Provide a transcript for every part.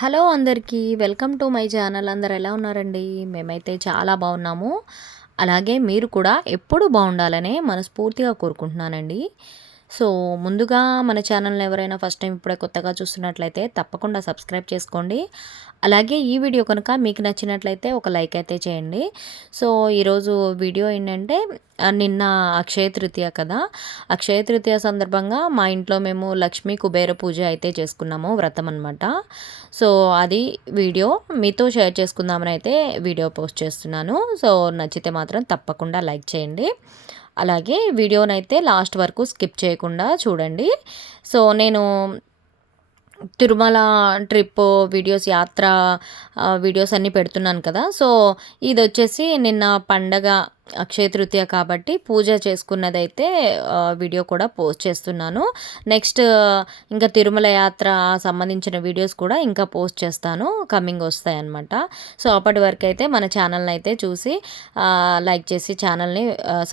Hello అందరికీ welcome to my channel. అందరు ఎలా ఉన్నారండి? మేమైతే చాలా బాగున్నాము. అలాగే మీరు కూడా ఎప్పుడు బాగుండాలనే మనస్ఫూర్తిగా కోరుకుంటున్నానండి. సో ముందుగా మన ఛానల్ని ఎవరైనా ఫస్ట్ టైం ఇప్పుడే కొత్తగా చూస్తున్నట్లయితే తప్పకుండా సబ్స్క్రైబ్ చేసుకోండి. అలాగే ఈ వీడియో కనుక మీకు నచ్చినట్లయితే ఒక లైక్ అయితే చేయండి. సో ఈరోజు వీడియో ఏంటంటే నిన్న అక్షయ తృతీయ కదా. అక్షయ తృతీయ సందర్భంగా మా ఇంట్లో మేము లక్ష్మీ కుబేర పూజ అయితే చేసుకున్నాము, వ్రతం అనమాట. సో అది వీడియో మీతో షేర్ చేసుకుందామని అయితే వీడియో పోస్ట్ చేస్తున్నాను. సో నచ్చితే మాత్రం తప్పకుండా లైక్ చేయండి. అలాగే వీడియోనైతే లాస్ట్ వరకు స్కిప్ చేయకుండా చూడండి. సో నేను తిరుమల ట్రిప్ వీడియోస్, యాత్ర వీడియోస్ అన్నీ పెడుతున్నాను కదా. సో ఇది వచ్చేసి నిన్న పండగ అక్షయ తృతీయ కాబట్టి పూజ చేసుకున్నదైతే వీడియో కూడా పోస్ట్ చేస్తున్నాను. నెక్స్ట్ ఇంకా తిరుమల యాత్ర సంబంధించిన వీడియోస్ కూడా ఇంకా పోస్ట్ చేస్తాను, కమింగ్ వస్తాయి అన్నమాట. సో అప్పటి వరకు అయితే మన ఛానల్ని అయితే చూసి లైక్ చేసి ఛానల్ని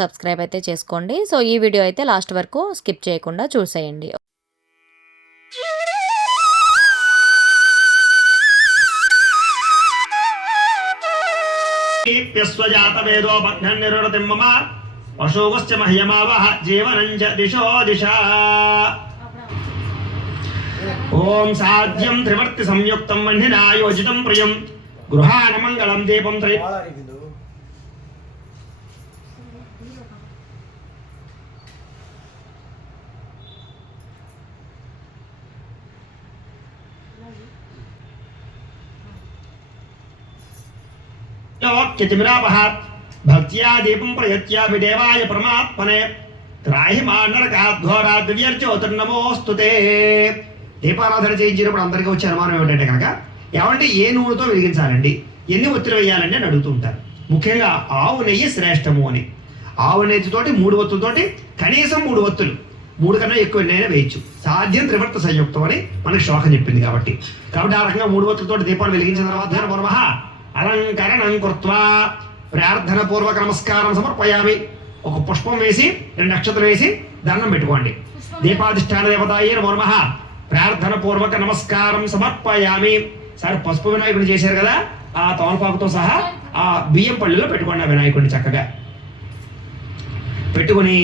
సబ్స్క్రైబ్ అయితే చేసుకోండి. సో ఈ వీడియో అయితే లాస్ట్ వరకు స్కిప్ చేయకుండా చూసేయండి. प्यस्वजात वेदो बध्नन् निरुणतिं मम पशुवश्च मह्यमावह जीवनं च दिशो दिशा ॐ साध्यं त्रिवर्ति संयुक्तं वह्निना योजितं प्रियं गृहाण मङ्गलं दीपं त्रि लोक्यतिमिरापहात् भक्त्या दीपं प्रयत्या विदेवाय परमात्मने त्राहि मानरकाध्वराद्व्यर्ज्योतिर्नमोऽस्तु ते. దీపారాధన చేయించినప్పుడు అందరికీ వచ్చే అనుమానం ఏమిటంటే కనుక ఏమంటే ఏ నూనెతో వెలిగించాలండి, ఎన్ని ఒత్తులు వేయాలండి అని అడుగుతూ ఉంటారు. ముఖ్యంగా ఆవు నెయ్యి శ్రేష్టము అని. ఆవు నెయ్యితోటి 3 ఒత్తులతోటి కనీసం 3 ఒత్తులు, 3 కన్నా ఎక్కువ ఎన్నైనా వేయచ్చు. సాధ్యం త్రివర్త సంయుక్తం అని మనకి శ్లోకం చెప్పింది కాబట్టి ఆ రకంగా 3 ఒత్తులతోటి దీపాలు వెలిగించిన తర్వాత అలంకరణం కృత్వా ప్రార్థన పూర్వక నమస్కారం సమర్పయామి. ఒక పుష్పం వేసి 2 నక్షత్రాలు వేసి దండం పెట్టుకోండి. దీపాధిష్టాన దేవతాయే నమో నమః ప్రార్థన పూర్వక నమస్కారం సమర్పయామి. సరే పసుపు వినాయకుడిని చేశారు కదా, ఆ తమలపాకుతో సహా ఆ బియ్యం పళ్ళులో పెట్టుకోండి ఆ వినాయకుడిని. చక్కగా పెట్టుకుని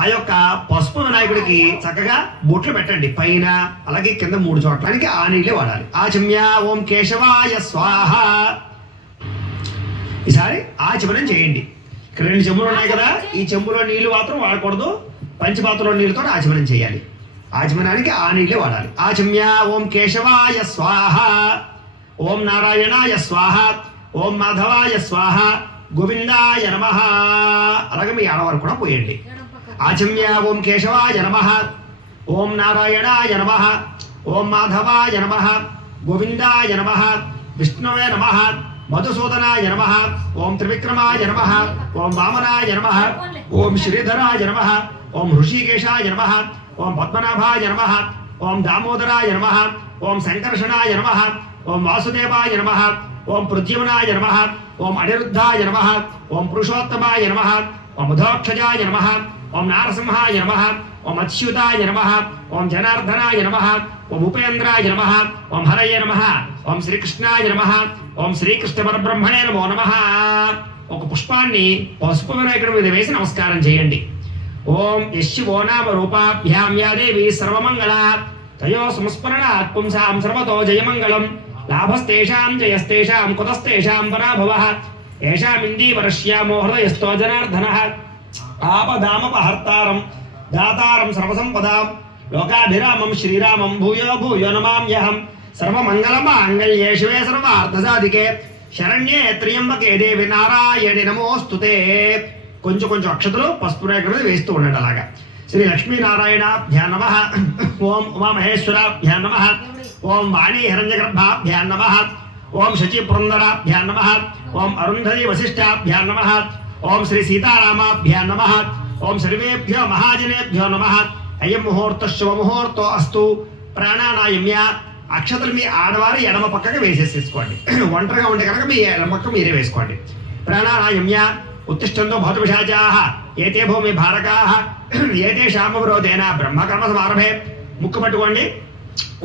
ఆ యొక్క పసుపు వినాయకుడికి చక్కగా బొట్లు పెట్టండి, పైన అలాగే కింద 3 చోట్లకి ఆ నీళ్ళే వాడాలి. ఆచమ్య ఓం కేశవాయ స్వాహ. ఈసారి ఆచమనం చేయండి. ఇక్కడ 2 చెంబులు ఉన్నాయి కదా, ఈ చెంబులో నీళ్లు మాత్రం వాడకూడదు, పంచపాత్రలో నీళ్ళతో ఆచమనం చేయాలి. ఆచమనానికి ఆ నీళ్ళే వాడాలి. ఆచమ్య ఓం కేశవాయ స్వాహ, ఓం నారాయణాయ స్వాహ, ఓం మాధవాయ స్వాహ, గోవిందాయ నమః. అలాగే మీ ఆడవారు కూడా పోయండి. ఆచమ్య ఓం కేశవాయ నమః, ఓం నారాయణాయ నమః, ఓం మాధవాయ నమః, గోవిందాయ నమః, విష్ణువే నమః, మధుసూదనాయ నమః, ఓం త్రివిక్రమాయ నమః, ఓం వామనాయ నమః, ఓం శ్రీధరాయ నమః, ఓం హృషికేశాయ నమః, ఓం పద్మనాభాయ నమః, ఓం దామోదరాయ నమః, ఓం సంకర్షణాయ నమః, ఓం వాసుదేవాయ నమః, ఓం పృథ్యమనాయ నమః, ఓం అనిరుద్ధాయ నమః, ఓం పురుషోత్తమాయ నమః, ఓం మధోక్షజాయ నమః, ఓం నారసింహాయ నమః, ఓం అచ్యుతాయ నమః, ఓం జనార్దనాయ నమః, ఓం ఉపేంద్రాయ నమః, ఓం హరయే నమః, ఓం శ్రీకృష్ణాయ నమః, ఓం శ్రీకృష్ణ పరబ్రహ్మణే నమో నమః. ఒక పుష్పాన్ని పసుపు వినాయకుడి మీద వేసి నమస్కారం చేయండి. ఓం యశివో నామ రూపాభ్యాం యా దేవి సర్వమంగళ తయో సంస్మరణాత్ పుంసాం సర్వతో జయమంగళం. లాభస్తేషాం జయస్తేషాం కుతస్తేషాం పరాభవః. ఏషామిందీవరశ్యామో హృదయస్థో జనార్దనః. ఆపదామపహర్తారం దాతారం సర్వసంపదాం లోకాభిరామం శ్రీరామం భూయో భూయో నమామ్యహం. సర్వమంగళమాంగళ్యే శివే సర్వార్థసాధికే శరణ్యే త్ర్యంబకే దేవి నారాయణి నమోస్తుతే. కొంచెం అక్షతలు పసుపు రేఖ మీద వేస్తూ ఉండండి. అలాగా శ్రీ లక్ష్మీనారాయణాభ్యాం నమః, ఓం ఉమామహేశ్వరాభ్యాం నమః, ఓం వాణీ హిరణ్యగర్భాభ్యాం నమః, ఓం శచి పురందరాభ్యాం నమః, ఓం అరుంధతి వశిష్టాభ్యాం నమః, ఓం శ్రీ సీతారామాభ్యాం నమః, ఓం సర్వేభ్యో మహాజనేభ్యో నమః. అయం ముహూర్త శుభముహూర్తో అస్తు. ప్రాణానాయమ్య. అక్షతలు మీ ఆడవారు ఎడమ పక్కకి వేసేసేసుకోండి. ఒంటరిగా ఉంటే కనుక మీ ఎడమ పక్క మీరే వేసుకోండి. ప్రాణానాయమ్య. उत्तिष्ठन्तो भौतपिशाचाः एते भूमि भारकाः एतेषामवरोधेन ब्रह्मकर्म समारभे. ముక్కు పట్టుకోండి.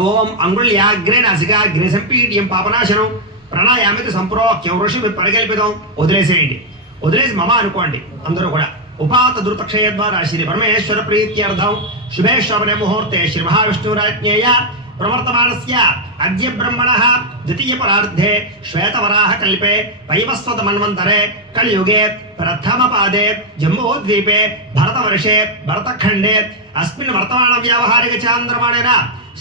ఓం అంగుళ్యాగ్రే నాసికాగ్రే సంపీడ్యం పాపనాశనం ప్రాణాయామిత సంప్రోక్యం ఋషి పరికల్పితం. వదిలేసేయండి. వదిలేసి మమ అనుకోండి అందరూ కూడా. ఉపాత ధృతక్షయ ద్వారా శ్రీ పరమేశ్వర ప్రీత్యర్థం శుభే శ్రవణే ముహూర్తే శ్రీ మహావిష్ణురాజ్ఞేయ ప్రవర్తమానస్య అద్య బ్రహ్మణః ద్వితీయ పరార్ధే శ్వేతవరాహ కల్పే వైవస్వత మన్వంతరే కలియుగే ప్రథమ పాదే జంబూద్వీపే భరతవర్షే భరతఖండే అస్మిన్ వర్తమాన వ్యావహారిక చాంద్రమాణేన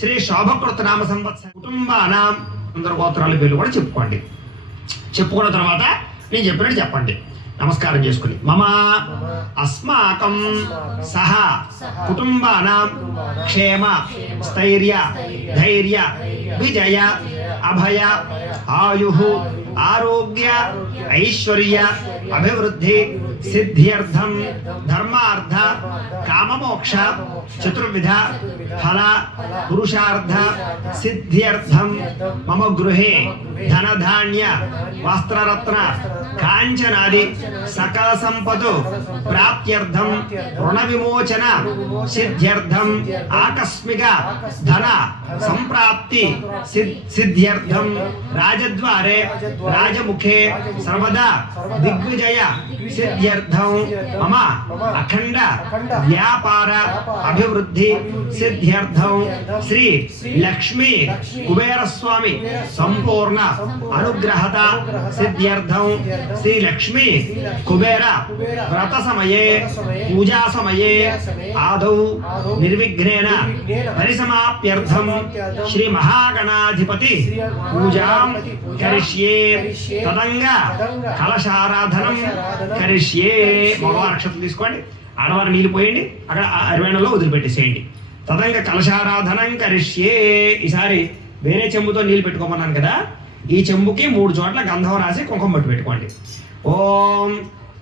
శ్రీ శోభకృత నామ సంవత్సర కుటుంబానాం అందరు గోత్రాల పేర్లు కూడా చెప్పుకోండి. చెప్పుకున్న తర్వాత నేను చెప్పినట్టు చెప్పండి నమస్కారం చేసుకుని. మమ అస్మాకం సహ కుటుంబానాం క్షేమ స్థైర్య ధైర్య విజయ అభయ ఆయుః ఆరోగ్య ఐశ్వర్య అభివృద్ధి సిద్ధ్యర్థం ధర్మార్థ కామమోక్ష చతుర్విధ ఫల పురుషార్థ సిద్ధ్యర్థం మమ గృహే ధనధాన్య వస్త్రరత్న కాంచనాది సకల సంపదు ప్రాప్త్యర్థం రుణ విమోచన సిద్ధ్యర్థం ఆకస్మిక ధన సంప్రాప్తి సిద్ధ్యర్థం రాజద్వారే రాజముఖే సర్వదా దిగ్విజయ సిద్ధ్యర్థం మమ అఖండ వ్యాపార అభివృద్ధి సిద్ధ్యర్థం శ్రీ లక్ష్మీ కుబేర స్వామి సంపూర్ణ అనుగ్రహత సిద్ధ్యర్థం శ్రీ లక్ష్మీ కుబేర వ్రత సమయే పూజా సమయే ఆదౌ నిర్విఘ్నేన పరిసమాప్త్యర్థం శ్రీ మహాగణాధిపతి పూజాం కరిష్యే తదంగా కలశారాధనం కరిష్యే. మగవారి అక్షతలు తీసుకోండి, ఆడవారు నీళ్ళు పోయండి, అక్కడ అరివేణలో వదిలిపెట్టేసేయండి. తదంగా కలశారాధనం కరిష్యే. ఈసారి వేరే చెంబుతో నీళ్ళు పెట్టుకోమన్నాను కదా, ఈ చెంబుకి 3 చోట్ల గంధం రాసి కుంకుమ పట్టు పెట్టుకోండి. ఓం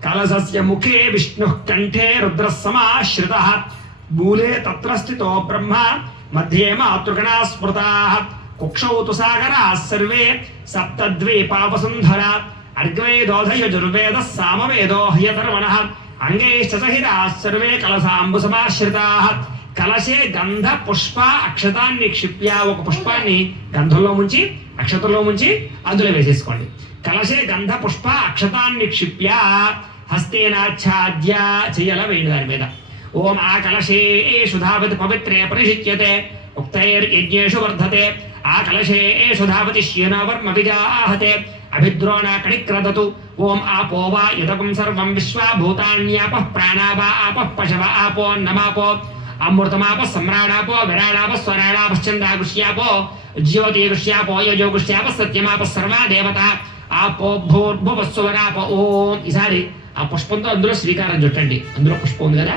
కలశస్య ముఖే విష్ణు కంఠే రుద్ర సమాశ్రిత మూలే తత్ర స్థితో బ్రహ్మ మధ్యే మాతృగణా స్మృతా కుక్షౌ తు సాగరా సర్వే సప్తద్వీపావసుంధరా అర్గ్వేదోధయజుర్వేద సామవేదో హ్యతర్వణః అంగైశ్చ సహిరా సర్వే కలసాంబు సమాశ్రితాః. కలశే గంధ పుష్ప అక్షతాన్ని నిక్షిప్య, ఒక పుష్పాన్ని గంధంలో ముంచి అక్షతంలో ముంచి అందులో వేసేసుకోండి. కలశే గంధ పుష్ప అక్షతాన్ని నిక్షిప్య హస్తేనాచ్ఛాద్య చెయ్యల వేయండి దాని మీద. ఓం ఆ కలశేషు ధావతి పవిత్రే పరిషిచ్యతే ఉక్తైర్యజ్ఞేషు వర్ధతే ఆ కలశేషు ధావతి శ్యేనవర్మ విజాహతే అభిద్రోణ కణిక్రదతు. ఓం ఆపో వా యదకం సర్వం విశ్వాభూతాన్యాపః ప్రాణావా ఆపః పశవ ఆపో నమాపో అమృతమాప సమ్రాడాపో విరాడాప స్వరాడాపశ్చందాగుష్యాపో జ్యోతిగుష్యాపో యజోగుష్యాప సత్యమాప సర్వా దేవత ఆపో భూర్భువస్సువరాప. ఓం. ఈసారి ఆ పుష్పంతో అందులో శ్రీకారం చుట్టండి. అందులో పుష్పం ఉంది కదా.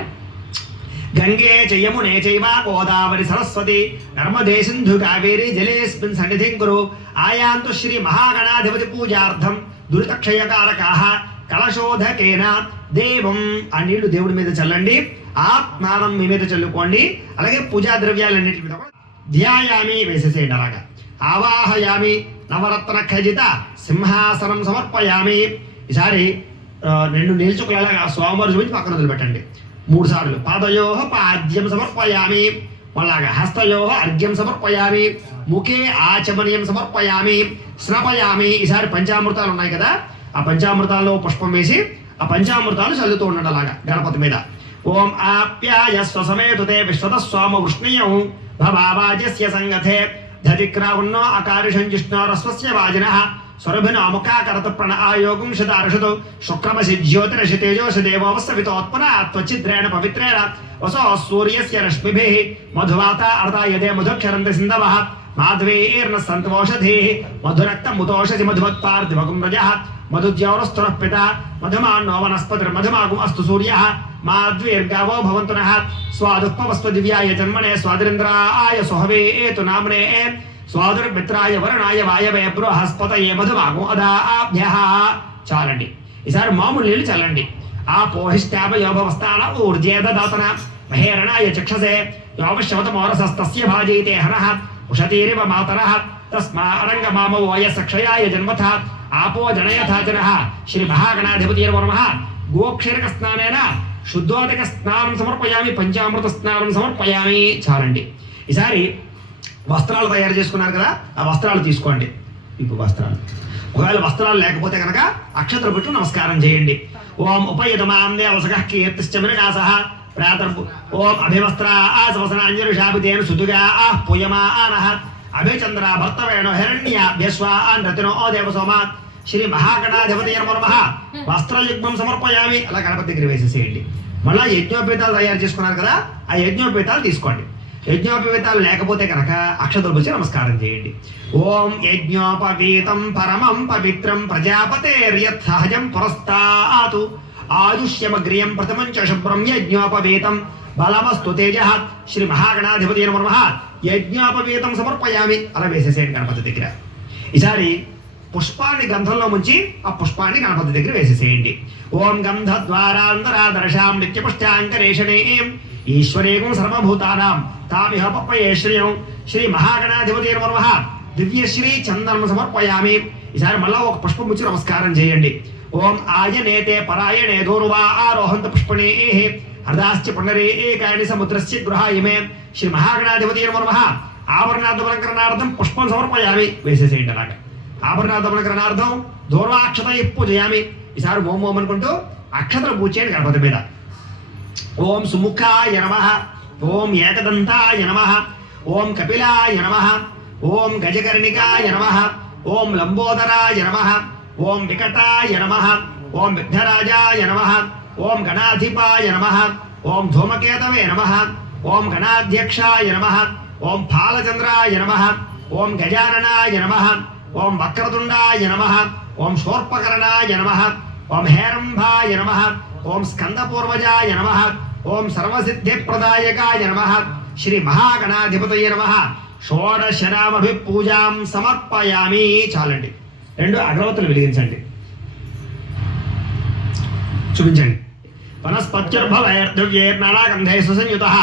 గంగే చయమునే చైవ గోదావరి సరస్వతి నర్మదే సింధు కావేరి జలేస్మిన్ సన్నిధిం కురు. ఆయాంతు శ్రీ మహాగణాధిపతి పూజార్థం దురితక్షయకారకాః కలశోధకేన దేవం. ఆ నీళ్లు దేవుడి మీద చల్లండి, ఆత్మానం మీ మీద చల్లుకోండి. అలాగే పూజా ద్రవ్యాలన్నింటి మీద కూడా ధ్యాయామి వేసేసేయండి. అలాగా ఆవాహయామి నవరత్న ఖజిత సింహాసనం సమర్పయామి. ఈసారి 2 నీల్చుకులు అలాగా స్వామివారు చూపించి పక్కన వదిలిపెట్టండి 3 సార్లు. పాదయో పాద్యం సమర్పయామి, మళ్ళాగా హస్తయో అర్ఘ్యం సమర్పయామి, ముఖే ఆచమనీయం సమర్పయామి, స్నపయామి. ఈసారి పంచామృతాలు ఉన్నాయి కదా, ఆ పంచామృతాల్లో పుష్పం వేసి ఆ పంచామృతాలు చల్లుతూ ఉండండి అలాగా గణపతి మీద. ఓం ఆప్యాయ స్వసమేతుతే విశ్వత స్వామ వృష్ణీయం భవావాజస్య సంగతే ధతిక్రావున్నో అకారిషం జిష్ణోరస్వస్య వాజినః స్వరభినాముఖాకరత ప్రణ్ ఆయోగం శతార్షతు శుక్రమసి జ్యోతిరషితేజోష దేవోవస్తవితోత్పన త్వచిద్రేణ పవిత్రేణ వసో సూర్యస్య రశ్మిభిః మధువాత అర్ధాయదే మధుక్షరంతి సింధవః మాధ్వీర్న సంతవోషధీః మధురక్తముతోషధి మధుమత్పార్థివగం రజః మధుజ్యోరస్తురః పిత మధుమాన్నో వనస్పతిర్మధుమాగుం అస్తు సూర్యః మాధ్వీర్గావో భవంతు నః స్వాదుఃపవస్వ దివ్యాయ జన్మనే స్వాదిరింద్రాయ సుహవే ఏతు నామ్నే స్వాదుర్మిత్రాయ వరుణాయ వాయవే బృహస్పతయే మధుమాగం అదాభ్యః. చాలండి. ఈసారి మామూలు నీళ్ళు చల్లండి. ఆ పోహిష్టాపయోభవస్థాన ఊర్జే దదాతన మహేరణాయ చక్షసే యోపశవతమోరసస్తస్య భాజయితే హనః ఉషతీరివ మాతరః తస్మా అరంగమామవోయ సక్షయాయ జన్మథ ఆపో జనయథాచనః శ్రీ మహాగణాధిపతి నమః. గోక్షీరక స్నానేన శుద్ధోదక స్నానం సమర్పయామి, పంచామృత స్నానం సమర్పయామి. చాలండి. ఈసారి వస్త్రాలు తయారు చేసుకున్నారు కదా, ఆ వస్త్రాలు తీసుకోండి. ఇప్పుడు వస్త్రాలు, ఒకవేళ వస్త్రాలు లేకపోతే కనుక అక్షతలు పెట్టి నమస్కారం చేయండి. ఓం ఉపయుతమాం దేవసః కీర్తిశ్చమినాసః ప్రాతర్పు ఓం అభివస్త్రా ఆసవసనాంజలిషాభితేన సుతుగా పూయమానః అభిచంద్ర భర్తవేణో హిరణ్యాభ్యస్వాన్ రతినో దేవసోమా శ్రీ మహాగణాధిపతి నమః వస్త్రయుగ్మం సమర్పయామి. అలా గణపతి దగ్గర వేసేసేయండి. మళ్ళీ యజ్ఞోపేతాలు తయారు చేసుకున్నారు కదా, ఆ యజ్ఞోపేతాలు తీసుకోండి. యజ్ఞోపవీతాలు లేకపోతే కనుక అక్షతలు వచ్చి నమస్కారం చేయండి. ఓం యజ్ఞోపవీతం పరమం పవిత్రం ప్రజాపతేర్యత్ సహజం పురస్తాతు ఆయుష్యమగ్రియం ప్రథమం చ శుభ్రం యజ్ఞోపవీతం బలమస్తు తేజ శ్రీ మహాగణాధిపతి నమః యజ్ఞోపవీతం సమర్పయామి. అలా వేసేసేయండి గణపతి దగ్గర. ఈసారి పుష్పాన్ని గంధంలో ముంచి ఆ పుష్పాన్ని గణపతి దగ్గర వేసేసేయండి. ఓం గంధద్వారాంతరాదర్శాం నిత్యపుష్టాంకరేషణే ఈశ్వరేకం సర్వభూతానాం తామిహ పప్పయే శ్రియం శ్రీ మహాగణాధిపతి నమః దివ్యశ్రీ చందనం సమర్పయామి. ఈసారి మళ్ళా ఒక పుష్పం ముచ్చి నమస్కారం చేయండి. ఓం ఆయనేతే పరాయణే దూర్వా ఆరోహంత పుష్పణే హృదాశ్చ పునరే ఏకాని సముద్రస్య గృహాయిమే శ్రీ మహాగణాధిపతి నమః ఆభరణార్థమలంకరణార్థం పుష్పం సమర్పయామి. వేసేసేయండి. అలాగా ఆభరణార్థమలంకరణార్థం దూర్వాక్షత పూజయామి. ఈసారి ఓం ఓం అనుకుంటూ అక్షతలు పూజ చేయండి గణపతి మీద. ఓం సుముఖాయ నమః ఓం ఏకదంతాయ నమః ఓం కపిలాయ నమః ఓం గజకర్ణికాయ నమః ఓం లంబోదరాయ నమః ఓం వికటాయ నమః ఓం విఘ్నరాజాయ నమః ఓం గణాధిపాయ నమః ఓం ధూమకేతవే నమః ఓం గణాధ్యక్షాయ నమః ఓం ఫాలచంద్రాయ నమః ఓం గజాననాయ నమః ఓం వక్రతుండాయ నమః ఓం శూర్పకర్ణాయ నమః ఓం హేరంభాయ నమః ఓం స్కందపూర్వజాయ నమః ఓం సర్వసిద్ధిప్రదాయకాయ నమః శ్రీ మహాగణాధిపతయే నమః షోడశనామభిపూజాం సమర్పయామి. చాలండి. 2 అగరవత్తులు వెలిగించండి, చూపించండి. వనస్పత్యుర్భవైర్ద్రవ్యైర్నానాగంధైః సుసంయుతః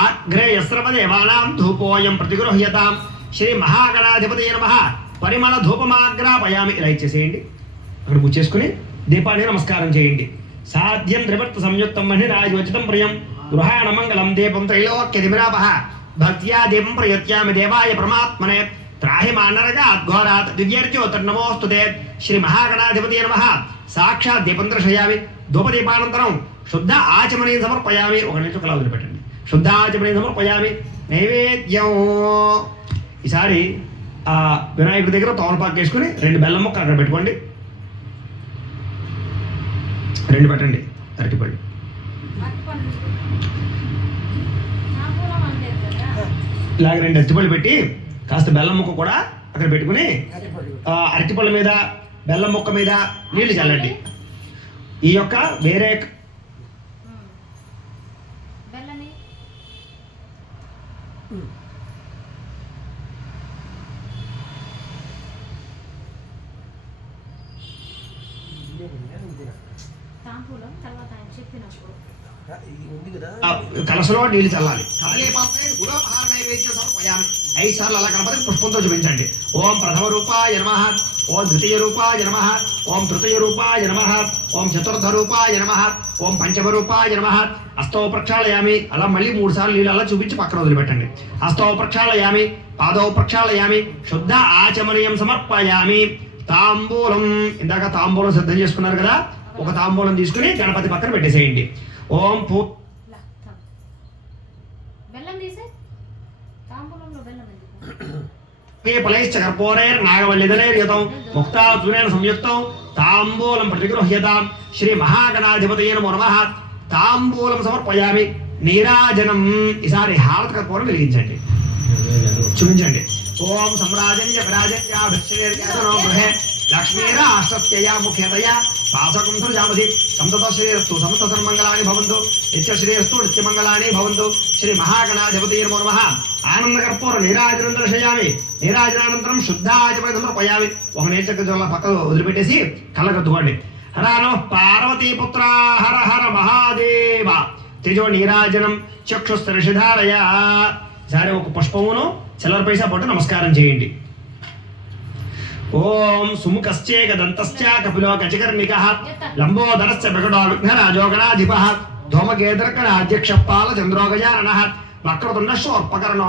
ఆగ్రే యస్రవదేవానాం ధూపోయం ప్రతిగృహ్యతాం శ్రీ మహాగణాధిపతయే నమః పరిమళ ధూపమాగ్రాపయామి. ఇలా ఇచ్చేసేయండి. అక్కడ ముచ్చేసుకుని దీపాన్ని నమస్కారం చేయండి. సాధ్యం త్రివర్త సంయుక్తం మహిరాజోచితం ప్రియం గృహాణ మంగళం దీపం త్రైలోక్యదిమిరాపః భక్త్యా దీపం ప్రయత్యామి దేవాయ పరమాత్మనే త్రాహి మానరగాద్ఘోరాత్ దివ్యర్జ్యోతిర్నమోస్తుతే శ్రీ మహాగణాధిపతయే నమః సాక్షాత్ దీపం దర్శయామి. ధూపదీపానంతరం శుద్ధ ఆచమనీయం సమర్పయామి. ఒక నిమిషం కలా వదిలిపెట్టండి. శుద్ధ ఆచమనీయం సమర్పయామి. నైవేద్యం. ఈసారి ఆ వినాయకుడి దగ్గర తోమలపాకు వేసుకుని 2 బెల్లం ముక్క అక్కడ పెట్టుకోండి. 2 పెట్టండి అరటిపళ్ళు. ఇలాగ 2 అరటిపళ్ళు పెట్టి కాస్త బెల్లం ముక్క కూడా అక్కడ పెట్టుకుని అరటిపళ్ళ మీద బెల్లం ముక్క మీద నీళ్లు చల్లండి. ఈ యొక్క వేరే కలసలో నీళ్లు చల్లాలి. 5 సార్లు అలా గణపతి పుష్పంతో చూపించండి. ఓం ప్రథమ రూపాయ నమః ఓం ద్వితీయ రూపాయ నమః ఓం తృతీయ రూపాయ నమః ఓం చతుర్థ రూపాయ నమః ఓం పంచమ రూపాయ నమః హస్తౌ ప్రక్షాళయామి. అలా మళ్ళీ 3 సార్లు నీళ్ళు అలా చూపించి పక్కన వదిలిపెట్టండి. హస్తౌ ప్రక్షాళయామి పాదౌ ప్రక్షాళయామి శుద్ధ ఆచమనీయం సమర్పయామి. తాంబూలం. ఇందాక తాంబూలం సిద్ధం చేసుకున్నారు కదా, ఒక తాంబూలం తీసుకుని గణపతి పక్కన పెట్టేసేయండి. ఓం ఫలైశ్చ కర్పూరైర్నాగవల్లిదలైర్యుతం ముక్తాచూర్ణేన సంయుక్తం తాంబూలం ప్రతిగృహ్యతాం శ్రీ మహాగణాధిపతయే నమః తాంబూలం సమర్పయామి. నీరాజనం. ఈసారి హారతి కర్పూరం వెలిగించండి, చూపించండి. ఓం సమ్రాజన్య విరాజన్యాభిక్షేర్యాజనో గృహే లక్ష్మీరాష్ట్రస్యయా ముఖ్యతయా పాసకం సృజామసి సంతత శ్రీరస్తు సమస్త సన్మంగళాని భవంతు నిత్య శ్రీరస్తు నిత్యమంగళాని భవంతు శ్రీ మహాగణాధిపతయే నమః ఆనందకర్పూర నీరాజనం దర్శయామి. నీరాజనానంతరం శుద్ధాచమనీయం సమర్పయామి. ఒక నేచక జోల పక్కన వదిలిపెట్టేసి కళ్ళకద్దుకోండి. హరానో పార్వతీపుత్ర హర హర మహాదేవ తేజో నీరాజనం చక్షుస్తరిషిధారయ. సరే ఒక పుష్పమును చిల్లర పైసా పట్టు నమస్కారం చేయండి. ఓం సుముఖశ్చేక దంతశ్చ కపిలో గజకర్ణికః లంబోదరశ్చ ప్రకటో విఘ్నరాజో గణాధిపః ధూమకేతర్కణ అధ్యక్ష పాల చంద్రో గజాననః వక్రతుండ శూర్పకర్ణో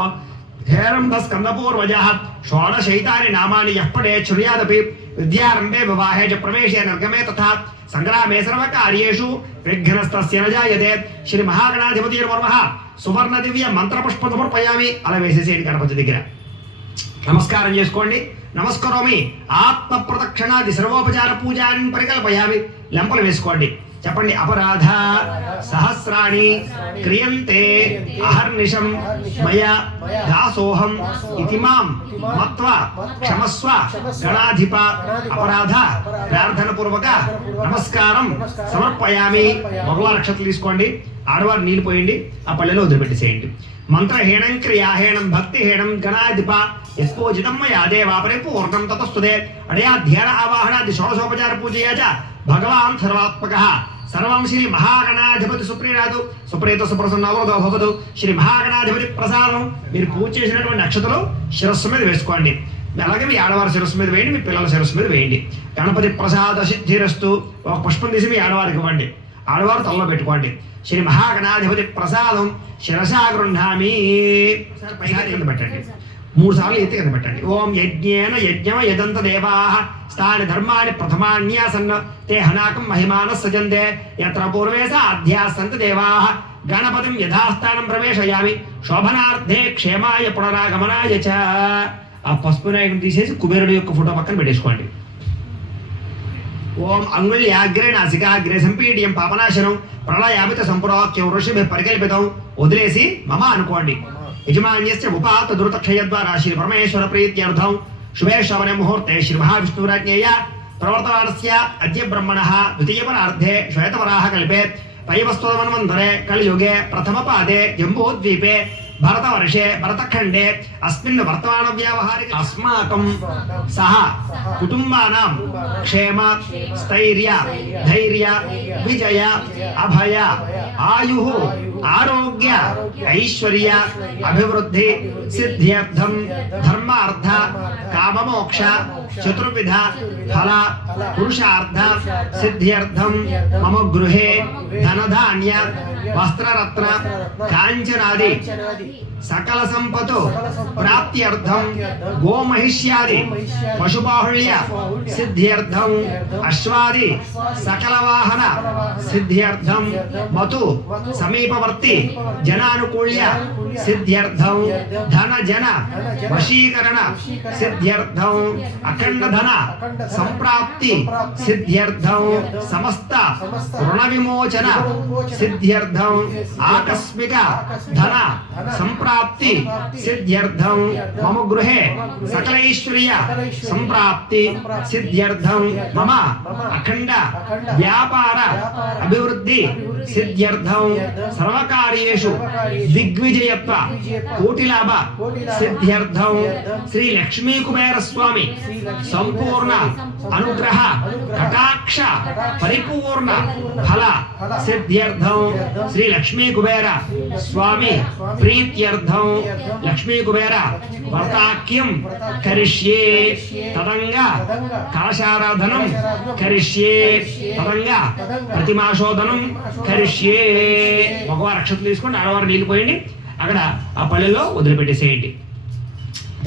ధైర్యం స్కందపూర్వజः షోడశైతాని నామాని యః పఠేత్ శృణుయాదపి విద్యారంభే వివాహే చ ప్రవేశే నిర్గమే తథా సంగ్రామే సర్వకార్యేషు విఘ్నస్తస్య న జాయతే. శ్రీ మహాగణాధిపతిర్నమః. సువర్ణ దివ్య మంత్రపుష్ప సమర్పయామి. అలా వేసేసేయండి గణపతి దగ్గర. నమస్కారం చేసుకోండి. నమస్కరోమి. ఆత్మ ప్రదక్షిణాది సర్వోపచార పూజాన్ని పరికల్పయామి. లెంపలు వేసుకోండి. చెప్పండి. అపరాధ సహస్రాణి క్రియంతే అహర్నిశం మయ దాసోహం ఇతి మాం మత్వా క్షమస్వ గణాధిప. అపరాధ ప్రార్థన పూర్వక నమస్కారం సమర్పయామి. మగవారి నక్షత్రం తీసుకోండి. ఆడవారు నీళ్ళు పోయండి. ఆ పల్లెలో వదిలిపెట్టేసేయండి. మంత్రహీనం క్రియాహీనం భక్తిహీనం గణాధిప యస్పోజితం మయా దేవా పరిపూర్ణం తతస్తుదే. అడయా ధ్యాన ఆవాహనాది షోడశోపచార పూజయా చ భగవాన్ సర్వాత్మకః. సర్వం శ్రీ మహాగణాధిపతి సుప్రీరాదు సుప్రీత సుప్రసన్నవరదో భవతు. శ్రీ మహాగణాధిపతి ప్రసాదం. మీరు పూజ చేసినటువంటి నక్షత్రం శిరస్సు మీద వేసుకోండి. అలాగే మీ ఆడవారి శిరస్సు మీద వేయండి. మీ పిల్లల శిరస్సు మీద వేయండి. గణపతి ప్రసాద సిద్ధిరస్తు. ఒక పుష్పం తీసి మీ ఆడవారికి ఇవ్వండి. ఆడవారు తలలో పెట్టుకోండి. శ్రీ మహాగణాధిపతి ప్రసాదం శిరసా గృహ్ణామి. పైగా కింద పెట్టండి. 3 సార్లు ఎత్తి కింద పెట్టండి. ఓం యజ్ఞేన యజ్ఞమ యదంత దేవాః స్థాని ధర్మాణి ప్రథమాన్యాసన్న తే హనాకం మహిమానః సజంతే యత్ర పూర్వే సాధ్యాసంత దేవాః గణపతిం యథాస్థానం ప్రవేశయామి శోభనార్థే క్షేమాయ పునరాగమనాయ చ. ఆ పసుపు నాయకుని తీసేసి కుబేరుడు యొక్క ఫోటో పక్కన పెట్టేసుకోండి. ఓం అంగుళ్యాగ్రే నాసికాగ్రే సంపీడ్యం పాపనాశనం ప్రళయామిత సంపురాఖ్యం ఋషిభి పరికల్పితం. వదిలేసి మమ అనుకోండి. యజమాన్యస్య ఉపాత దురతక్షయ ద్వారా శ్రీ పరమేశ్వర ప్రీత్యర్థం శుభే శ్రవణ ముహూర్తే శ్రీ మహావిష్ణురాజ్ఞేయ ప్రవర్తమానస్య అద్య బ్రహ్మణః ద్వితీయపరార్ధే శ్వేతవరాహ కల్పే त्रयवस्तोमन्वन्तरे कलियुगे प्रथमपादे जम्बूद्वीपे भरतवर्षे भरतखण्डे अस्मिन् वर्तमानव्यावहारिक अस्माकं सह कुटुम्बानां क्षेम स्थैर्य धैर्य विजय अभय आयुः आरोग्य ऐश्वर्य अभिवृद्धि सिद्ध्यर्थं धर्मार्थ काममोक्ष चतुर्विध फल पुरुषार्थ सिद्ध्यर्थं मम गृहे धनधान्य वस्त्ररत्न कांचनादि सकल संपत्तु प्राप्त्यर्थं गोमहिष्यादि पशुबाहुल्य सिद्ध्यर्थं अश्वादि सकल वाहन सिद्ध्यर्थं मतु समीपवर्ती जनानुकूल्य सिद्ध्यर्थं धन जन वशीकरण सिद्ध्यर्थं अखंड धन संप्राप्ति सिद्ध्यर्थं समस्त ऋण विमोचन सिद्ध्यर्थं आकस्मिक धन संप्राप्ति सिद्ध्यर्थं मम गृहे सकल ऐश्वर्य संप्राप्ति सिद्ध्यर्थं मम अखंड व्यापार अभिवृद्धि सिद्ध्यर्थं सर्वकार्येषु दिग्विजयत्व कोटिलाभ सिद्ध्यर्थं श्री लक्ष्मी कुबेर स्वामी संपूर्ण अनुग्रह कटाक्ष परिपूर्ण फल सिद्ध्यर्थं श्री लक्ष्मी कुबेर स्वामी प्रीत्यर्थं लक्ष्मी कुबेर व्रताख्यं करिष्ये तदंग कलशाराधनं करिष्ये तदंग प्रतिमाशोधनं करिष्ये भगवान अक्षतలు తీసుకొని ఆడవారు నీళ్ళు పోయండి అక్కడ ఆ పల్లెలో వదిలిపెట్టేసేయండి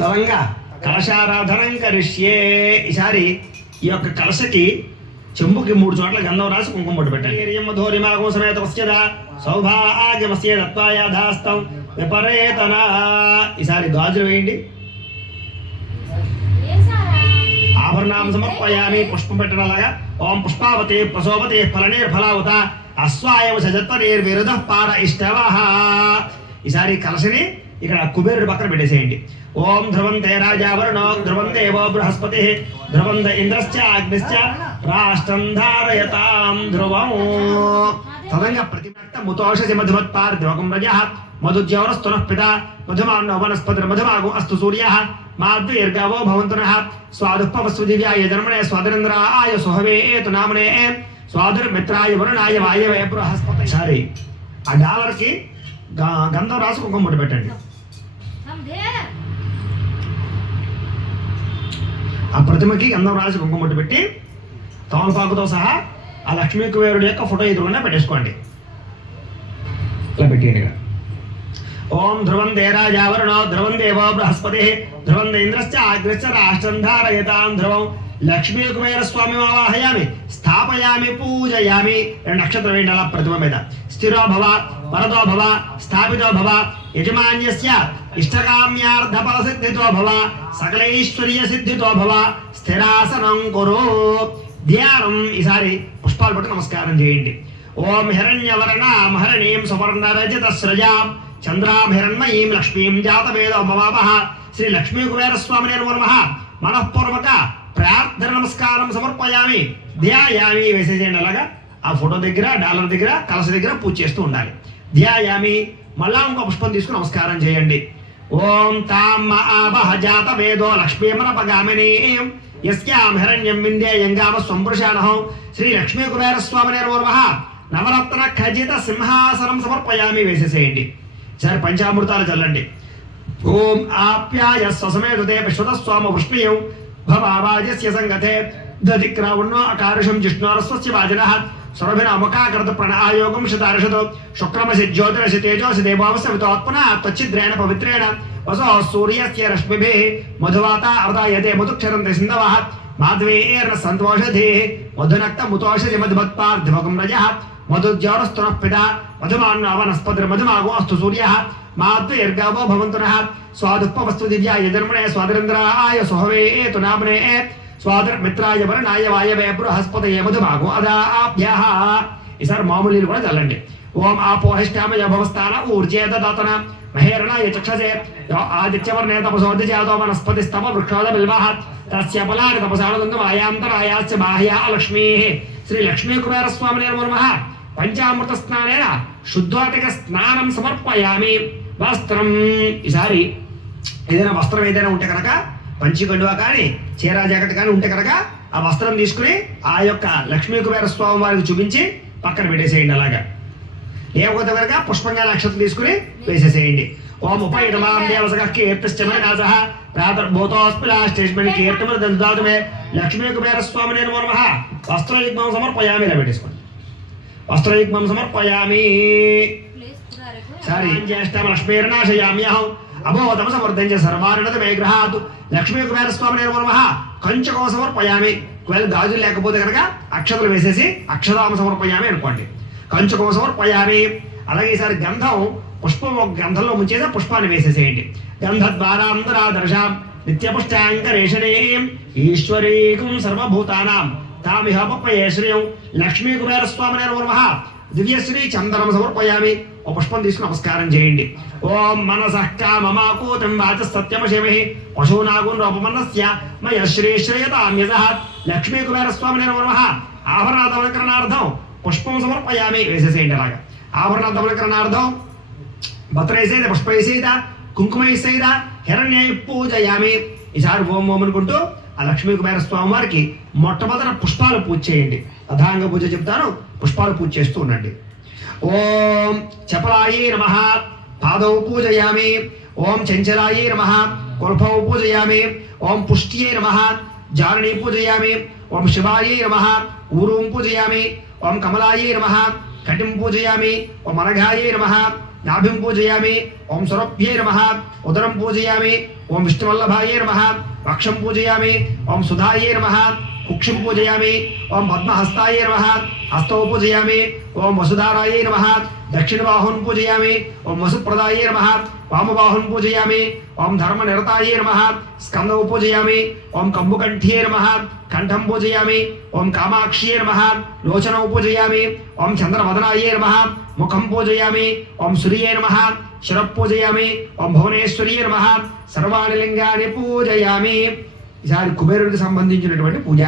తదంగ కలశారాధనం కరిష్యే ఈసారి ఈ యొక్క కలశకి చెంబుకి 3 చోట్ల గంధం రాసి కుంకుమ బొట్టు పెట్టండి ధోరిమాగం సమేత వస్యద సౌభాగ్యమస్య దత్వాయాధాస్తం విపరేతన ఈసారి గాజులు వేయండి ఆభరణాం సమర్పయామి పుష్పం పెట్టనలాగా ఓం పుష్పావతే ప్రసోభతే ఫలనేర్ఫలావత అస్వాయవ సజత్వనేర్విరుధ పార ఇష్టవః ఈసారి కలశని ఇక్కడ కుబేరుడి పక్కన పెట్టేసేయండి ఓం ధ్రువంతే రాజా వరుణో ధ్రువం దేవో బృహస్పతి ధ్రువంత ఇంద్రశ్చ అగ్నిశ్చ రాష్ట్రం ధారయతాం ధ్రువం తదంగ ప్రతిమక్త ముతోషసి మధుమత్పార్ద్యోగం రజః మధుజ్యౌరస్తునః పిత మధుమాన్నో వనస్పతిర్మధుమాగో అస్తు సూర్యః మాద్వీర్గవో భవంతునః స్వాదుపవస్సు దివ్యాయ జన్మనే స్వాదరేంద్రాయ సుహవే ఏతు నామనే స్వాదుర్మిత్రాయ వరుణాయ వాయవే బృహస్పతి సారీ ఆ డాలర్కి గంధం రాసి కుంకుమ బొట్టు పెట్టండి ఆ ప్రతిమకి గంధం రాసి కుంకుమ బొట్టు పెట్టి తమలపాకుతో సహా ఆ లక్ష్మీ కుబేరుడి యొక్క ఫోటో ఎదురుగా పెట్టేసుకోండి ఇలా పెట్టేయండి ఓం ధ్రువం దే రాజావరుణో ధ్రువం దేవో బృహస్పతిః ధ్రువం ఇంద్రశ్చ అగ్రశ్చ రాష్ట్రం ధారయతాం ధ్రువం లక్ష్మీ కుబేర స్వామి ఆవాహయామి స్థాపయామి పూజయామి. 2 నక్షత్రం వేయండి అలా ప్రతిమ మీద. స్థిరో భవ వరదో భవ స్థాపితో భవ యజమాన్యస్య ఇష్టకామ్యార్థ ఫల సిద్ధితో భవ సకలైశ్వర్య సిద్ధితో భవ స్థిరాసనం కురు. ధ్యానం. ఈసారి పుష్పాలు పట్టి నమస్కారం చేయండి. ఓం హిరణ్యవర్ణాం హరణీం సువర్ణరజిత స్రజాం చంద్రాం హిరణ్మయీం లక్ష్మీం జాతవేదో మమావహ. శ్రీ లక్ష్మీ కుబేర స్వామినే నమః. మనఃపూర్వక ప్రార్థన నమస్కారం సమర్పయామి ధ్యాయామి. వేసేసేయండి అలాగా. ఆ ఫోటో దగ్గర డాలర్ దగ్గర కలస దగ్గర పూజ చేస్తూ ఉండాలి. ధ్యాయామి. మళ్ళా ఇంకో పుష్పం తీసుకుని నమస్కారం చేయండి. ఓం తాం ఆవహ జాతవేదో లక్ష్మీమనపగామినీం యస్యాం హిరణ్యం విందేయంగామ స్వంపురుషాణః. శ్రీ లక్ష్మీ కుబేర స్వామినే నమః. నవరత్న ఖజిత సింహాసనం సమర్పయామి. వేసేసేయండి. సరే పంచామృతాలు చల్లండి. ఓం ఆప్యాయ స్వసమేతుతే విశ్వతస్వామ వృష్ణియం భవావాజస్య సంగతే దధిక్రావుణ్ణో అకారుషం జిష్ణోరస్వస్య వాజనః సురభినామకాకృత ప్రణాయోగం శతార్షతో శుక్రమసి జ్యోతిరసి తేజోసి దేవాంశ వితోత్పన త్వచ్చిద్రేణ పవిత్రేణ వసో సూర్యస్య రశ్మిభిః మధువాత అర్దాయతే మధుక్షరంతి సింధవః మాధ్వేర్న సంతోషధేః మధునక్త ముతోషధి మధుమత్పార్థివగం రజః మధుజ్యోరస్తునః పితా మధుమాన్నో వనస్పతిర్మధుమాగో అస్తు సూర్యః మాద్వేర్గావో భవంతు నః స్వాదుపవస్తు దివ్యాయ జన్మనే స్వాదరేంద్రాయ సుహవేతు నామ్నే స్వాదర్మిత్రాయ వరుణాయ వాయవే బృహస్పతయే మధుమాగో అదాభ్యః. ఈసారి మామూలు కూడా చల్లండి. ఓం ఆపోహిష్టామయ భవస్థాన ఊర్జే దదాతన మహేరణాయ చక్షసే ఆదిత్యవర్ణే తపసోదిజాతో వనస్పతిస్తమ వృక్షోద బిల్వః తస్య బలాని తపసానందం ఆయాంతరాయాశ్చ బాహ్యా లక్ష్మీః. శ్రీ లక్ష్మీ కుబేర స్వామినే నమః. పంచామృత స్నానేన శుద్ధోదక స్నానం సమర్పయామి. వస్త్రం. ఈసారి ఏదైనా వస్త్రం ఏదైనా ఉంటే కనుక పంచి కండువా కానీ చీరా జాకెట్ కానీ ఉంటే కనుక ఆ వస్త్రం తీసుకుని ఆ యొక్క లక్ష్మీ కుబేర స్వామి వారికి చూపించి పక్కన పెట్టేసేయండి. అలాగా లేకపోతే కనుక పుష్పంగా నక్షత్రం తీసుకుని వేసేసేయండి. ఓం ఉపైనమాం దేవసక కీర్తిశ్చమే నాజః ప్రాతర్భూతోస్మిలాష్టేష్మని కీర్తిమని దందాతుమే లక్ష్మీ కుబేర స్వామినే నమః. వస్త్రయుగ్మం సమర్పయామి. ఇలా పెట్టేసుకోండి. వస్త్రయుగ్మం సమర్పయామి. సరే జ్యేష్ఠం లక్ష్మీర్నాశయామ్యహం అభోతమ సమర్థం చ సర్వారిణత మే గృహాత్. లక్ష్మీ కుబేర స్వామినే నమః. కంచకం సమర్పయామి. ఒకవేళ గాజులు లేకపోతే కనుక అక్షతలు వేసేసి అక్షతామ సమర్పయామి అనుకోండి. కంచకం సమర్పయామి. అలాగే ఈసారి గంధం పుష్పం ఒక గంధంలో ముంచేసి పుష్పాన్ని వేసేసేయండి. గంధద్వారాంతరాదర్శాం నిత్యపుష్టాంకరేషణీం ఈశ్వరీకం సర్వభూతానాం తామిహ పప్పయే శ్రియం లక్ష్మీ కుబేర స్వామినే నమః. దివ్యశ్రీ చందనం సమర్పయామి. ఓ పుష్పం తీసుకుని నమస్కారం చేయండి. ఓం మనసః కామమాకూతం వాచ సత్యమశిమహి పశూనాగున్ రూపమన్నస్య మయ శ్రీశ్రయతామ్యజః. లక్ష్మీ కుబేర స్వామినే నమః. ఆభరణాలంకరణార్థం పుష్పం సమర్పయామి. వేసేసేయండి. అలాగా ఆభరణాలంకరణార్థం భద్ర వేసేదా పుష్ప వేసేదా కుంకుమ వేసేదా హిరణ్య పూజయామి. ఈసారి ఓం ఓం అనుకుంటూ ఆ లక్ష్మీ కుబేర స్వామి వారికి మొట్టమొదట పుష్పాలు పూజ చేయండి. అధాంగ పూజ చెప్తాను. పుష్పాలు పూజ చేస్తూ ఉండండి. ఓం చపలాయే నమః. పాదౌ పూజయామి. ఓం చంచలాయే నమః. కుల్ఫౌ పూజయామి. ఓం పుష్ట్యే నమః. జారణీ పూజయామి. ఓం శివాయే నమః. ఊరుం పూజయామి. ఓం కమలాయే నమః. కటిం పూజయామి. ఓం అనఘాయే నమః. నాభిం పూజయామి. ఓం సురభ్యే నమః. ఉదరం పూజయామి. ఓం విష్ణువల్లభాయే నమః. వక్షం పూజయామి. ఓం సుధాయే నమః. కుక్షిం పూజయామి. ఓం పద్మహస్తాయే నమః. హస్తౌ పూజయామి. ఓం వసుధారాయే నమః. దక్షిణబాహుం పూజయామి. ఓం వసుప్రదాయే నమః. వామబాహుం పూజయామి. ఓం ధర్మనిరతాయే నమః. స్కందౌ పూజయామి. ఓం కంబుకంఠ్యే నమః. కంఠం పూజయామి. ఓం కామాక్ష్యే నమః. లోచనౌ పూజయామి. ఓం చంద్రవదనాయే నమః. ముఖం పూజయామి. ఓం సూర్యే నమః. శిరః పూజయామి. ఓం భువనేశ్వర్యే నమః. సర్వాణి లింగాని పూజయామి. ఈసారి కుబేరుడికి సంబంధించినటువంటి పూజ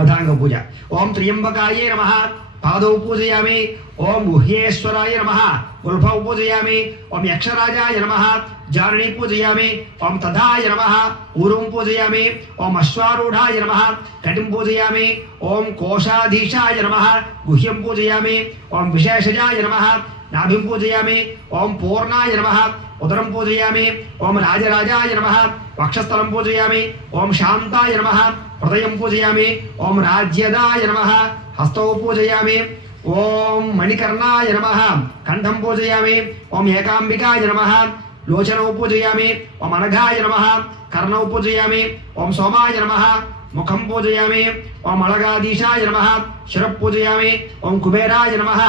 అధాంగ పూజ. ఓం త్ర్యంబకాయే నమః. పాదౌ పూజయామి. ఓం గుహ్యేశ్వరాయ నమః. గుల్ఫౌ పూజయామి. ఓం యక్షరాజాయ నమః. జారణీ పూజయామి. ఓం తథాయ నమః. ఊరుం పూజయామి. ఓం అశ్వారూఢాయ నమః. కటిం పూజయామి. ఓం కోశాధీశాయ నమః. గుహ్యం పూజయామి. ఓం విశేషజాయ నమః. నాభిం పూజయామి. ఓం పూర్ణాయ నమః. ఉదరం పూజయామి. ఓం రాజరాజాయ నమః. వక్షస్థలం పూజయామి. ఓం శాంతాయ నమః. హృదయం పూజయామి. ఓం రాజ్యదాయ నమః. హస్తౌ పూజయామి. ఓం మణికర్ణాయ నమః కంఠం పూజయామి. ఓం ఏకాంబికాయ నమః లోచనౌ పూజయామి. ఓం అనఘాయ నమః కర్ణౌ పూజయామి. ఓం సోమాయ నమః ముఖం పూజయామి. ఓం అళగాధీశాయ నమః శిర పూజయామి. ఓం కుబేరాయ నమః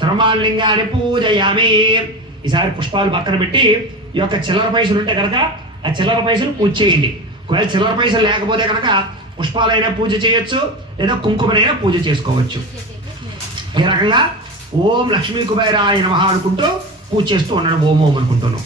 సర్వాలింగాన్ని పూజయామి. ఈసారి పుష్పాలు పక్కన పెట్టి ఈ యొక్క చిల్లర పైసలు ఉంటే కనుక ఆ చిల్లర పైసలు పూజ చేయండి. ఒకవేళ చిల్లర పైసలు లేకపోతే కనుక పుష్పాలైనా పూజ చేయొచ్చు, లేదా కుంకుమనైనా పూజ చేసుకోవచ్చు. ఈ రకంగా ఓం లక్ష్మీ కుబేరాయ నమః అనుకుంటూ పూజ చేస్తూ ఉన్నాడు. ఓం ఓం అనుకుంటున్నాం.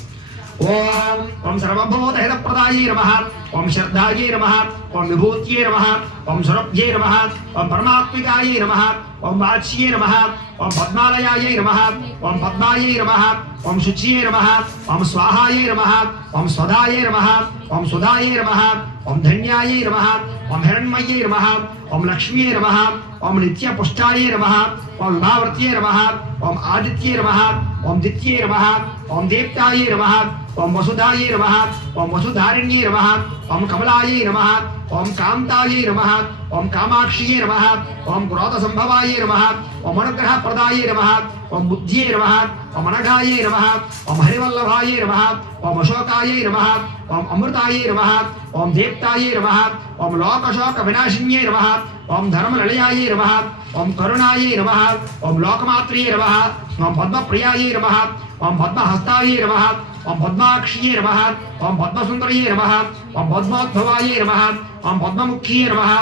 ఓం ఓం సర్వభూతహిత ప్రదాయే నమః. ఓం శ్రద్ధాయే నమః. ఓం విభూత్యే నమః. ఓం సురభ్యే నమః. ఓం పరమాత్మికాయే నమః. ఓం వాచ్యే నమః. ఓం పద్మాలయాయే నమః. ఓం పద్మాయే నమః. ఓం శుచ్యే నమః. ఓం స్వాహాయే నమః. ఓం స్వదాయే నమః. ఓం సుధాయే నమః. ఓం ధన్యాయే నమః. ఓం హిరణ్మయే నమః. ఓం లక్ష్మ్యే నమః. ఓం నిత్యపుష్టాయే నమః. ఓం విభావర్త్యే నమః. ఓం ఆదిత్యే నమః. ఓం దిత్యే నమః. ఓం దీప్తాయే నమః. ఓం వసుధాయే నమః. ఓం వసుధారిణ్యే నమః. ఓం కమలాయే నమః. ఓం కాంతాయే నమః. ఓం కామాక్ష్యే నమః. ఓం క్రోధ సంభవాయే నమః. ఓం అనుగ్రహ ప్రదాయే నమః. ఓం బుద్ధ్యే నమః. ఓం అనఘాయే నమః. ఓం హరివల్లభాయే నమః. ఓం అశోకాయే నమః. ఓం అమృతాయే నమః. ఓం దీప్తాయే నమః. ఓం లోకశోక వినాశిన్యే నమః. ఓం ధర్మనిలయాయే నమః. ఓం కరుణాయే నమః. ఓం లోకమాత్రియే నమః. ఓం పద్మప్రియాయే నమః. ఓం పద్మహస్తాయే నమః. ఓం పద్మాక్ష్యే నమః. ఓం పద్మసుందరయే నమః. ఓం పద్మోద్భవాయే నమః. ఓం పద్మముఖ్యే నమః.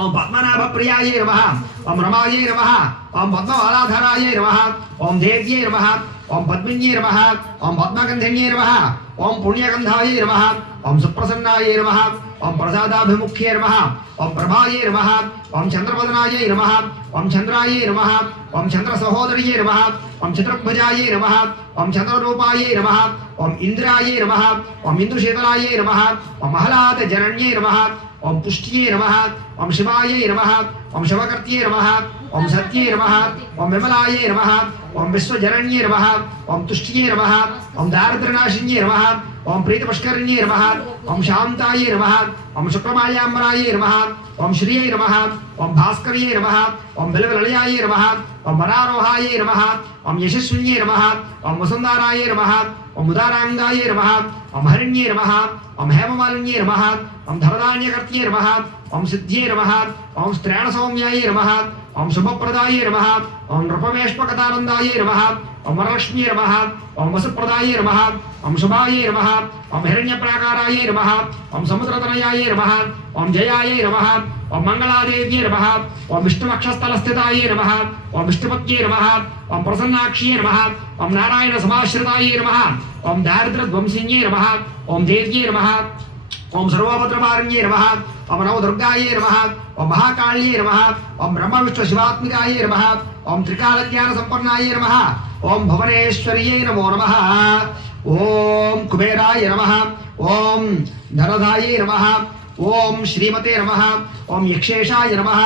ఓం పద్మనాభప్రియాయే నమః. ఓం రమాయే నమః. ఓం పద్మవాలాధరాయే నమః. ఓం దేవ్యే నమః. ఓం పద్మిన్యే నమః. ఓం పద్మగంధిన్యే నమః. ఓం పుణ్యగంధాయే నమః. ఓం సుప్రసన్నాయే నమః. ఓం ప్రసాదాభిముఖ్యే నమః. ఓం ప్రభాయే నమః. ఓం చంద్రవదనాయే నమః. ఓం చంద్రాయే నమః. ఓం చంద్ర సహోదరియే నమః. ఓం చతుర్భుజాయే నమః. ఓం చంద్రరూపాయే నమః. ఓం ఇంద్రాయే నమః. ఓం ఇందుశీతలాయే నమః. ఓం మహలాద జనన్యే నమః. ఓం పుష్ట్యే నమః. ఓం శివాయే నమః. ఓం శివకర్త్యే నమః. ఓం సత్యే నమః. ఓం విమలాయే నమః. ఓం విశ్వజనన్యే నమః. ఓం తుష్ట్యే నమః. ఓం దారిద్ర్యనాశిన్యే నమః. ఓం ప్రీతపుష్కరిణ్యే నమః. ఓం శాంతాయే నమః. ఓం శుక్రమాయాంబరాయే నమః. ఓం శ్రీయై నమః. ఓం భాస్కర్యే నమః. ఓం బిలవలయాయే నమః. ఓం వరారోహాయే నమః. ఓం యశస్విన్యే నమః. ఓం వసుంధరాయే నమః. ఓం ఉదారాంగాయే నమః. ఓం హరిణ్యే నమః. ఓం హేమమాలిన్యే నమః. ఓం ధనధాన్యకర్త్యే నమః. ఓం సిద్ధ్యే నమః. ఓం స్త్రేణ సౌమ్యాయే నమః. ఓం శుభప్రదాయే నమః. ఓం నృపమేష్పకతానందాయే నమః. ఓం వరలక్ష్మ్యే నమః. ఓం వసుప్రదాయే నమః. ఓం శుభాయే నమః. ఓం హిరణ్యప్రాకారాయే నమః. ఓం సముద్రతనయాయే నమః. ఓం జయాయే నమః. ఓం మంగళాదేవ్యే నమః. ఓం విష్ణువక్షస్థలస్థితాయే నమః. ఓం విష్ణుపత్యే నమః. ఓం ప్రసన్నాక్ష్యే నమః. ఓం నారాయణ సమాశ్రితాయే నమః. ఓం దారిద్ర్యధ్వంసిన్యే నమః. ఓం దేవ్యే నమః. ఓం సర్వభద్రమారణ్యే నమః. ఓం నవదుర్గాయే నమః. ఓం మహాకాళ్యే నమః. ఓం బ్రహ్మ విష్ణు శివాత్మికాయే నమః. ఓం త్రికాలజ్ఞాన సంపన్నాయే నమః. ఓం భువనేశ్వర్యే నమో నమః. ఓం కుబేరాయ నమః. ఓం ధనదాయే నమః. ఓం శ్రీమతే నమః. ఓం యక్షేషాయ నమః.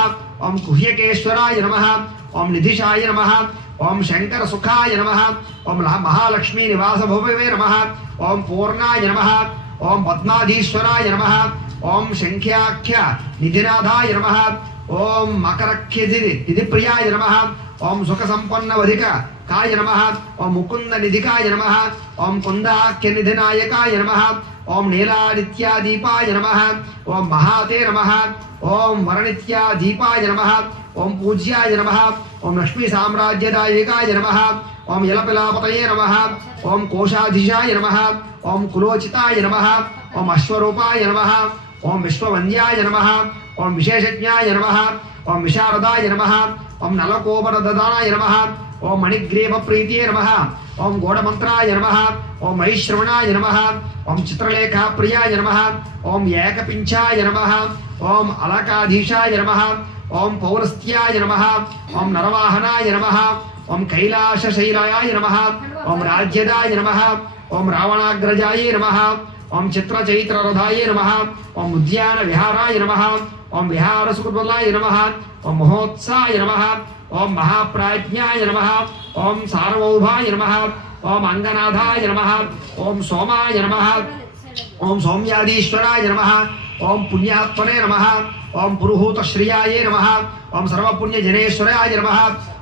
ఓం కుహ్యకేశ్వరాయ నమః. ఓం నిధిషాయ నమః. ఓం శంకర సుఖాయ నమః. ఓం మహాలక్ష్మీ నివాస భువే నమః. ఓం పూర్ణాయ నమః. ఓం పద్మాధీశ్వరాయ నమః. ఓం శంఖ్యాఖ్య నిధినాథాయ నమః. ఓం మకరఖ్య నిధిప్రియాయ నమః. ఓం సుఖ సంపన్నవధిక కాయ నమః. ఓం ముకుంద నిధికాయ నమః. ఓం కుందాఖ్య నిధినాయకాయ నమః. ఓం నీలాదిత్యాదీపాయ నమః. ఓం మహాతే నమః. ఓం వరనిత్యాదీపాయ నమః. ఓం పూజ్యాయ నమః. ఓం లక్ష్మీ సామ్రాజ్యదాయకాయ నమః. ఓం యలపిలాపతయే నమః. ఓం కోశాధీశాయ నమః. ఓం కులోచితాయ నమః. ఓం అశ్వరూపాయ నమః. ఓం విశ్వవంద్యాయ నమః. ఓం విశేషజ్ఞాయ నమః. ఓం విశారదాయ నమః. ఓం నలకోపరదదానాయ నమః. ఓం మణిగ్రీవ ప్రీతియే నమః. ఓం గోడమంత్రాయ నమః. ఓం వైశ్రవణాయ నమః. ఓం చిత్రలేఖా ప్రియాయ నమః. ఓం ఏకపించాయ నమః. ఓం అలకాధీశాయ నమః. ఓం పౌరస్త్యాయ నమః. ఓం నరవాహనాయ నమః. ఓం కైలాసశైలాయ నమః. ఓం రాజ్యదాయ నమః. ఓం రావణాగ్రజాయ నమః. ఓం చిత్రచైత్రరథాయ నమః. ఓం ఉద్యాన విహారాయ నమః. ఓం విహారసుకృతలాయ నమః. ఓం మహోత్సాయ నమః. ఓం మహాప్రాజ్ఞాయ నమః. ఓం సార్వౌభాయ నమః. ఓం అంగనాథాయ నమః. ఓం సోమాయ నమః. ఓం సౌమ్యాదీశ్వరాయ నమః. ఓం పుణ్యాత్మనే నమః ఓం పురుహూత శ్రియాయే నమః ఓం సర్వపుణ్యజనేశ్వరాయ నమః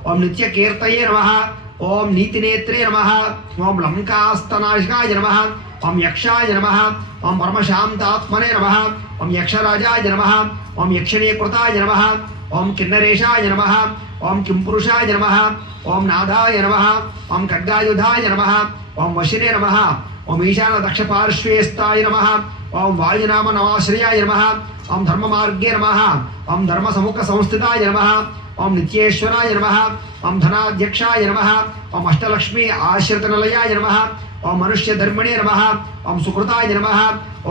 ఓం నిత్యకీర్తయే నమః ఓం నీతినేత్రే నమః ఓం లంకాస్తనాశకాయ నమః ఓం యక్షాయ నమః ఓం పరమశాంతాత్మనే నమః ఓం యక్షరాజాయ నమః ఓం యక్షిణీకృతాయ నమః ఓం కిన్నరేశాయ నమః ఓం కింపురుషాయ నమః ఓం నాదాయ నమః ఓం ఖడ్గాయుధాయ నమః ఓం వశినే నమః ఓం ఈశాన దక్ష పార్శ్వేస్తాయ నమః ఓం వాయునామ నవాశ్రయాయ నమః ఓం ధర్మమార్గే నమః ఓం ధర్మసముఖ సంస్థితాయ నమః ఓం నిత్యేశ్వరాయ నమః ఓం ధనాధ్యక్షాయ నమః ఓం అష్టలక్ష్మీ ఆశ్రితనిలయాయ నమః ఓం మనుష్యధర్మిణే నమః ఓం సుకృతాయ నమః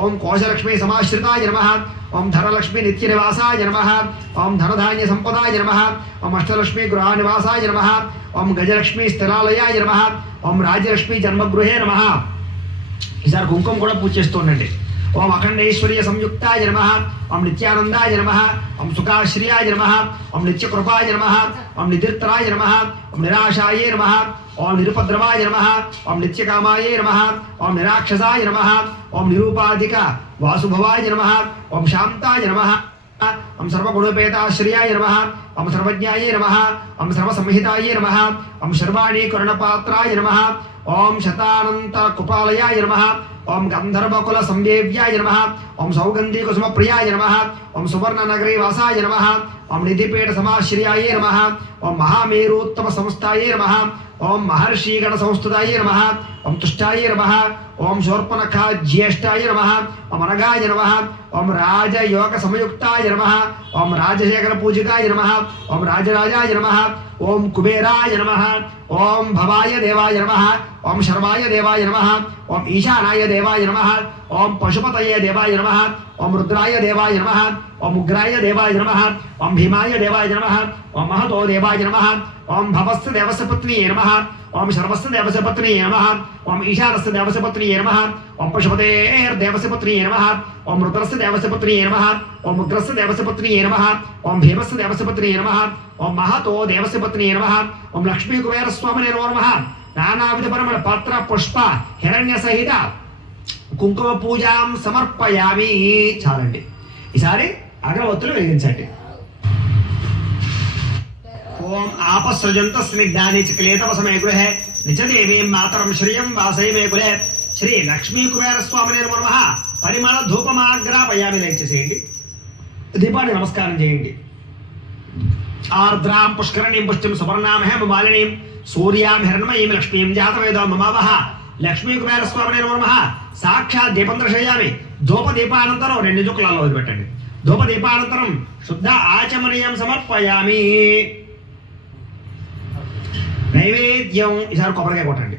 ఓం కోశలక్ష్మీ సమాశ్రితాయ నమః ఓం ధనలక్ష్మీ నిత్యనివాసాయ నమః ఓం ధనధాన్య సంపదాయ నమః ఓం అష్టలక్ష్మీ గృహనివాసాయ నమః ఓం గజలక్ష్మీ స్థిరాలయాయ నమః ఓం రాజలక్ష్మీ జన్మగృహే నమః. ఈసారి కుంకుమ కూడా పూజ చేస్తుండండి. ఓం అఖండేశ్వర్య సంయుక్తాయ నమః ఓం నిత్యానందాయ నమః ఓం సుఖాశ్రియాయ నమః ఓం నిత్యకృపాయ నమః ఓం నిధిర్తరాయ నమః ఓం నిరాశాయే నమః ఓం నిరుపద్రవాయ నమః ఓం నిత్యకామాయే నమః ఓం నిరాక్షసాయ నమః ఓం నిరూపాధిక వాసుభవాయ నమః ఓం శాంతాయ నమః ఓం సర్వగుణోపేతాశ్రయాయ నమః ఓం సర్వజ్ఞాయే నమః ఓం సర్వసంహితాయే నమః ఓం శర్వాణి కరుణపాత్రాయ నమః ఓం శతానంత కుపాలయాయ నమః ఓం గంధర్వకుల సంవేవ్యాయ నమః ఓం సౌగంధీ కుసుమ ప్రియాయ నమః ఓం సువర్ణ నగరీ వాసాయ నమః ఓం నిధిపీఠ సమాశ్రయాయ నమః ఓం మహామేరుత్తమ సంస్థాయే నమః ఓం మహర్షిగణ సంస్థాయే నమః ఓం తుష్టాయ నమః ఓం శూర్పణఖా జ్యేష్ఠాయ నమః ఓం అనగాయ నమః ఓం రాజయోగ సంయుక్తాయ నమః ఓం రాజశేఖర పూజికాయ నమః ఓం రాజరాజాయ నమః ఓం కుబేరాయ నమః ఓం భవాయ దేవాయ నమః ఓం శర్వాయ దేవాయ నమః ఓం ఈశానాయ దేవాయ నమః ఓం పశుపతయే దేవాయ నమః ఓం రుద్రాయ దేవాయ నమః ఓం ఉగ్రాయ దేవాయ నమః ఓం భీమాయ దేవాయ నమః ఓం మహతో దేవాయ నమః ఓం భవస్సు దేవస్య పత్నియే నమః ఓం శర్వస్సు దేవస్య పత్నియే నమః ఓం ఈశానస్య దేవస్య పత్నియే నమః ఓం పశుపతేర్దేవస్య పత్నియే నమః ఓం రుద్రస్య దేవస్య పత్నియే నమః ఓం ఉగ్రస్య దేవస్య పత్నియే నమః ఓం భీమస్య దేవస్య పత్నియే నమః ఓం మహతో దేవస్య పత్నియే నమః ఓం లక్ష్మీ కుబేర స్వామినే నమః. నానావిధ పరిమళ పత్ర పుష్ప హిరణ్య సహిత కుంకుమ పూజాం సమర్పయామి. చాలండి. ఈసారి అగరవత్తులు వెలిగించండి. ఓం ఆపసృజంత స్నిగ్ధాని చిక్లేతవ సమే గృహే నిజదేవీం మాతరం శ్రియం వాసై మే కులే శ్రీ లక్ష్మీ కుబేర స్వామినే నమః. పరిమళ ధూపమాగ్రాపయామి. లైక్ చేసేయండి. దీపాన్ని నమస్కారం చేయండి. ఆర్ద్రాం పుష్కరణీం పుష్టిం సువర్ణాం హేమమాలినీం సూర్యాం హిరణ్మయీం లక్ష్మీం జాతవేదో మమావహ. లక్ష్మీ కుబేర స్వామినే నమః. సాక్షాత్ దీపం దర్శయామి. ధూపదీపానంతరం 2 చుక్కలలో వదిలిపెట్టండి. ధూపదీపానంతరం శుద్ధ ఆచమనీయం సమర్పయామి. నైవేద్యం ఈసారి కొబ్బరికాయ కొట్టండి.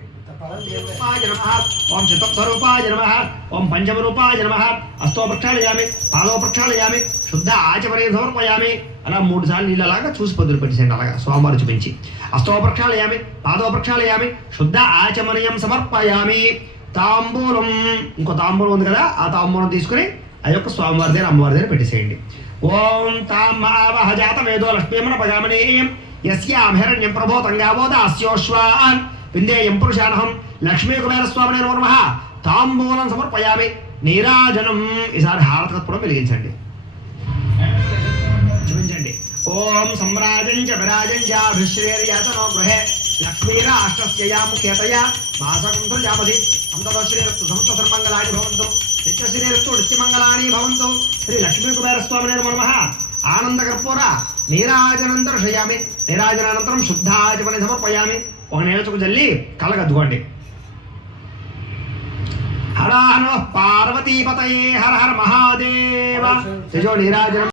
ఓం చతుర్థరూపాయ నమః ఓం పంచమరూపాయ నమః. హస్తో ప్రక్షాళయామి పాదో ప్రక్షాళయామి శుద్ధ ఆచమనీయం సమర్పయామి. అలా 3 సార్లు నీళ్ళలాగా చూసి పొద్దులు పెట్టేసేయండి. అలాగా స్వామివారు చూపించి హస్తో ప్రక్షాళయామి పాదో ప్రక్షాళయామి శుద్ధ ఆచమనీయం సమర్పయామి. తాంబూలం ఇంకో తాంబూలం ఉంది కదా, ఆ తాంబూలం తీసుకుని ఆ యొక్క స్వామివారి దగ్గర అమ్మవారి దగ్గర పెట్టేసేయండి. ఓం తామావహ జాత వేదో లక్ష్మీమన పగామనీయం యస్యాం హిరణ్యం ప్రభోతంగావోదాస్యోశ్వాన్ విందేయం పురుషానహం. లక్ష్మీ కుబేర స్వామినే నమః. తాంబూలం సమర్పయామి. నీరాజనం ఈసారి హారతకత్వం వెలిగించండి. చూపించండి. ఓం సమ్రాజం చ విరాజం చ అభిశ్రేర్యాతనో గృహే లక్ష్మీరాష్ట్రస్యయా ముఖ్యతయా మాసకుంఠుర్యామధి సంతశ్రీరస్తు సమస్త సర్మంగళాని భవంతు నిత్యశ్రీరస్తు నిత్యమంగళాని భవంతు. శ్రీ లక్ష్మీ కుబేర స్వామినే నమః. ఆనంద కర్పూర నీరాజనం దర్శయామి. నీరాజనానంతరం శుద్ధాచమని సమర్పయామి. ఒక నేలచుకు జల్లి కళ్ళగద్దుకోండి. హర హర పార్వతీపతయే హర హర మహాదేవ. తేజో నీరాజనం